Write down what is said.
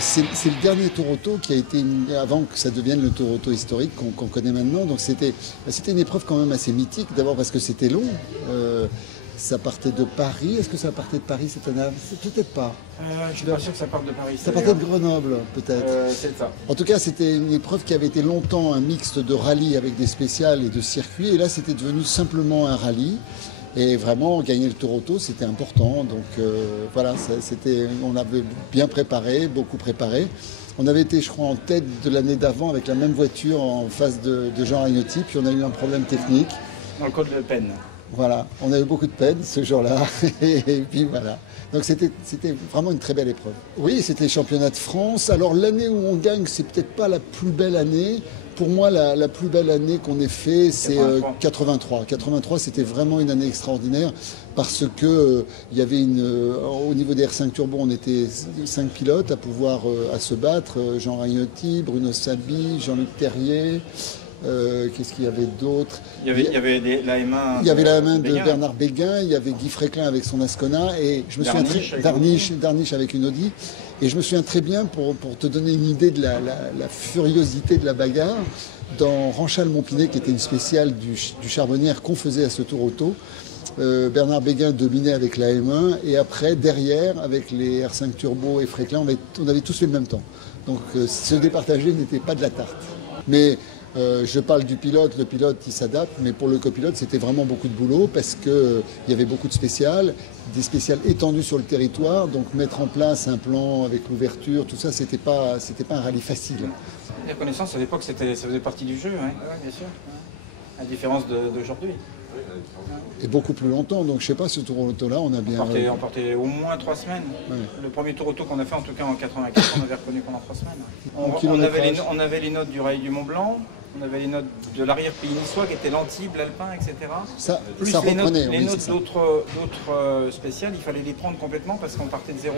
C'est le dernier tour auto qui a été, avant que ça devienne le tour auto historique qu'on connaît maintenant. Donc c'était une épreuve quand même assez mythique, d'abord parce que c'était long. Ça partait de Paris. Est-ce que ça partait de Paris cette année? Peut-être pas. Je suis pas sûr que ça parte de Paris. Ça partait de Grenoble, peut-être. C'est ça. En tout cas, c'était une épreuve qui avait été longtemps un mixte de rallye avec des spéciales et de circuits. Et là, c'était devenu simplement un rallye. Et vraiment, gagner le Tour Auto, c'était important. Donc voilà, on avait bien préparé, beaucoup préparé. On avait été, je crois, en tête de l'année d'avant avec la même voiture en face de Jean Ragnotti. Puis on a eu un problème technique. Dans le col de peine. Voilà, on a eu beaucoup de peine ce jour-là. Et puis voilà. Donc c'était vraiment une très belle épreuve. Oui, c'était les championnats de France. Alors l'année où on gagne, c'est peut-être pas la plus belle année. Pour moi, la plus belle année qu'on ait fait, c'est 83. 83, c'était vraiment une année extraordinaire parce que il y avait au niveau des R5 Turbo, on était 5 pilotes à pouvoir à se battre. Jean Ragnotti, Bruno Sabi, Jean-Luc Terrier. Qu'est-ce qu'il y avait d'autre? Il y avait la M1. Il y avait la M1 de Bernard Béguin, il y avait Guy Fréquelin avec son Ascona et je me souviens Darniche avec une Audi. Et je me souviens très bien, pour te donner une idée de la furiosité de la bagarre, dans Ranchal-Montpinet, qui était une spéciale du Charbonnière qu'on faisait à ce Tour Auto, Bernard Béguin dominait avec la M1 et après, derrière, avec les R5 Turbo et Fréquelin, on avait tous fait le même temps. Donc se départager n'était pas de la tarte. Mais je parle du pilote, le pilote il s'adapte, mais pour le copilote c'était vraiment beaucoup de boulot parce qu'il y avait beaucoup de spéciales, des spéciales étendues sur le territoire, donc mettre en place un plan avec l'ouverture, tout ça c'était pas un rallye facile. La connaissance à l'époque ça faisait partie du jeu, hein. Ouais, bien sûr. À différence d'aujourd'hui. Et beaucoup plus longtemps, donc je sais pas, ce Tour Auto-là, on a bien... On partait au moins 3 semaines. Ouais. Le premier Tour Auto qu'on a fait, en tout cas en 84, on avait reconnu pendant 3 semaines. On avait les notes du Rallye du Mont Blanc, on avait les notes de l'arrière-pays niçois qui étaient l'Antibes, l'Alpin, etc. Plus ça les notes d'autres spéciales, il fallait les prendre complètement parce qu'on partait de zéro.